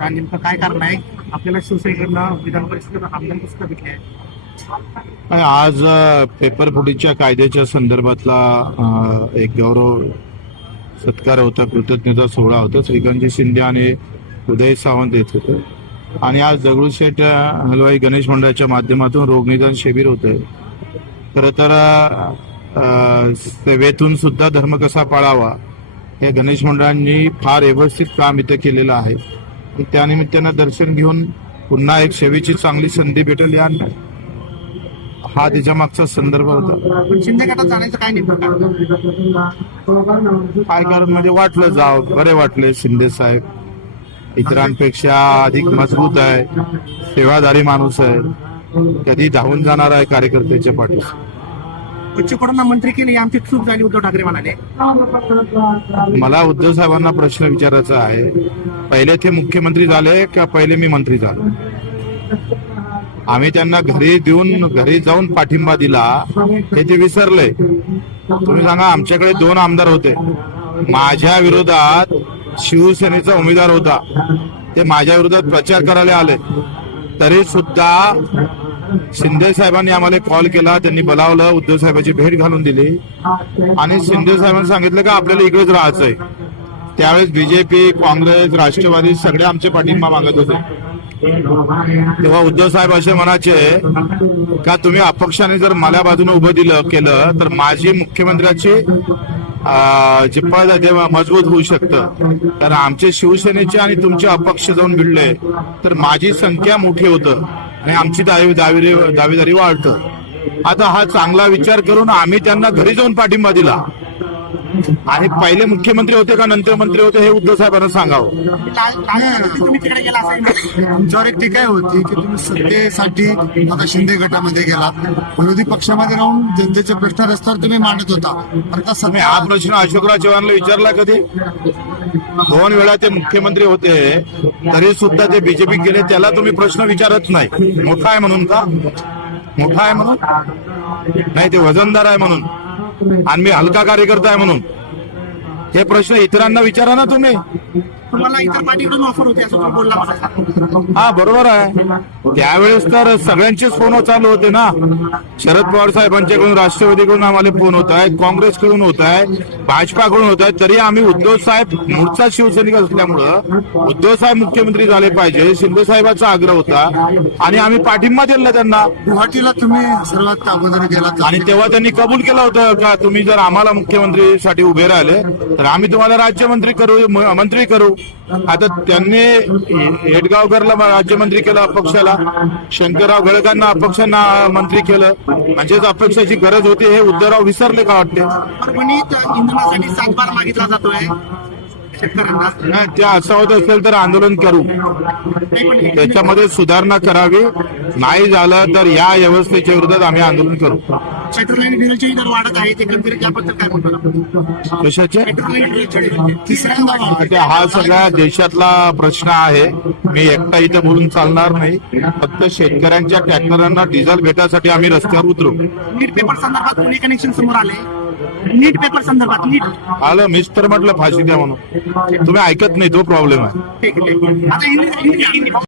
नेमकं काय कारण आहे? आपल्याला शिवसेनेकडनं विधान परिषदेत आमदार कसं भेटले आहे? आज पेपर फुटीच्या कायद्याच्या संदर्भातला एक गौरव सत्कार होता, कृतज्ञता सोहळा होता. श्रीकांतजी शिंदे आणि उदय सावंत येत होते आणि आज दगडूशेठ हलवाई गणेश मंडळाच्या माध्यमातून रोगनिदान शिबिर होते. खरं तर सेवेतून सुद्धा धर्म कसा पाळावा हे गणेश मंडळांनी फार व्यवस्थित काम इथं केलेलं आहे. त्यानिमित्तानं दर्शन घेऊन पुन्हा एक सेवेची चांगली संधी भेटेल या हा त्याच्या मागचा संदर्भ होता. पण शिंदे गटात जाण्याचं काय नेमकं काय कारण म्हणजे वाटलं जावं, बरे वाटले. शिंदे साहेब इतरांपेक्षा अधिक मजबूत आहे, सेवादारी माणूस आहे, कधी धावून जाणार आहे कार्यकर्त्याच्या पाठीशी. बच्चूकडून मंत्री केले आमची चूक झाली, उद्धव ठाकरे म्हणाले. मला उद्धव साहेबांना प्रश्न विचारायचा आहे, पहिले ते मुख्यमंत्री झाले का पहिले मी मंत्री झालो? आम्ही त्यांना घरी जाऊन पाठिंबा दिला हे ते विसरले. तुम्ही सांगा, आमच्याकडे 2 आमदार होते, माझ्या विरोधात शिवसेनेचा उमेदवार होता, ते माझ्या विरोधात प्रचार करायला आले, तरी सुद्धा शिंदे साहेबांनी आम्हाला कॉल केला, त्यांनी बोलावलं, उद्धव साहेबांची भेट घालून दिली आणि शिंदे साहेबांनी सांगितलं का आपल्याला इकडेच राहायचंय. त्यावेळेस बीजेपी, काँग्रेस, राष्ट्रवादी सगळे आमचे पाठिंबा मागत होते. तेव्हा उद्धव साहेब असे म्हणायचे का तुम्ही अपक्षाने जर मला बाजूने उभं केलं तर माझी मुख्यमंत्र्याची जे पद आहे ते मजबूत होऊ शकतं. तर आमचे शिवसेनेचे आणि तुमचे अपक्ष जाऊन भिडले तर माझी संख्या मोठी होतं आणि आमची दावेदारी वाढतं. आता हा चांगला विचार करून आम्ही त्यांना घरी जाऊन पाठिंबा दिला. आणि पहिले मुख्यमंत्री होते का नंतर मंत्री होते हे उद्धव साहेबांना सांगावं. तुम्ही तिकडे गेला असं तुमच्यावर एक टीका होती की तुम्ही सत्तेसाठी आता शिंदे गटामध्ये गेलात, विरोधी पक्षामध्ये राहून जनतेचे प्रश्न रस्त्यावर तुम्ही मांडत होता. आता तुम्ही हा प्रश्न अशोकराव चव्हाणला विचारला कधी? 2 वेळा ते मुख्यमंत्री होते तरी सुद्धा ते बीजेपी गेले, त्याला तुम्ही प्रश्न विचारत नाही. मोठा आहे म्हणून का? मोठा आहे म्हणून नाही, ते वजनदार आहे म्हणून आणि मी हलका कार्यकर्ता आहे म्हणून. हे प्रश्न इतरांना विचारा ना तुम्ही. तुम्हाला इतर पार्टीकडून ऑफर होते असं तुम्ही बोलला. हा बरोबर आहे, त्यावेळेस तर सगळ्यांचेच फोन चालू होते ना. शरद पवार साहेबांच्याकडून, राष्ट्रवादीकडून आम्हाला फोन होत आहेत, काँग्रेसकडून होत आहे, भाजपाकडून होत आहेत. तरी आम्ही उद्धव साहेब मूळचा शिवसैनिक असल्यामुळं उद्धव साहेब मुख्यमंत्री झाले पाहिजे शिंदे साहेबांचा आग्रह होता आणि आम्ही पाठिंबा दिला त्यांना. गुवाहाटीला तुम्ही सर्वात अगोदर गेलात आणि तेव्हा त्यांनी कबूल केलं होतं का तुम्ही जर आम्हाला मुख्यमंत्रीसाठी उभे राहिले तर आम्ही तुम्हाला राज्यमंत्री करू, मंत्री करू. आता त्यांनी हेडगावकरला राज्यमंत्री केलं अपक्षाला, शंकरराव गळकांना अपक्षांना मंत्री केलं. म्हणजेच अपक्षाची गरज होती हे उद्धवराव विसरले का वाटते? परभणीत इंधनासाठी 7 बार मागितला जातोय शेतकऱ्यांना. ते असं होत असेल तर आंदोलन करू, त्याच्यामध्ये सुधारणा करावी. नाही झालं तर या व्यवस्थेच्या विरोधात आम्ही आंदोलन करू. पेट्रोल आणि डिझेलचे दर वाढत आहेत, एकंदरीत त्याबद्दल काय म्हणतो? कशाचे? पेट्रोल आणि डिझेलचे दर तिसऱ्यांदा हा सगळ्या देशातला प्रश्न आहे. मी एकटा इथं बोलून चालणार नाही. फक्त शेतकऱ्यांच्या ट्रॅक्टरांना डिझेल भेटासाठी आम्ही रस्त्यावर उतरू. नीट पेपर संदर्भात पुणे कनेक्शन समोर आले. नीट पेपर संदर्भात आलं, मीच तर म्हटलं फाशी द्या म्हणून. तुम्ही ऐकत नाही, तो प्रॉब्लेम आहे. ठीक आहे. आता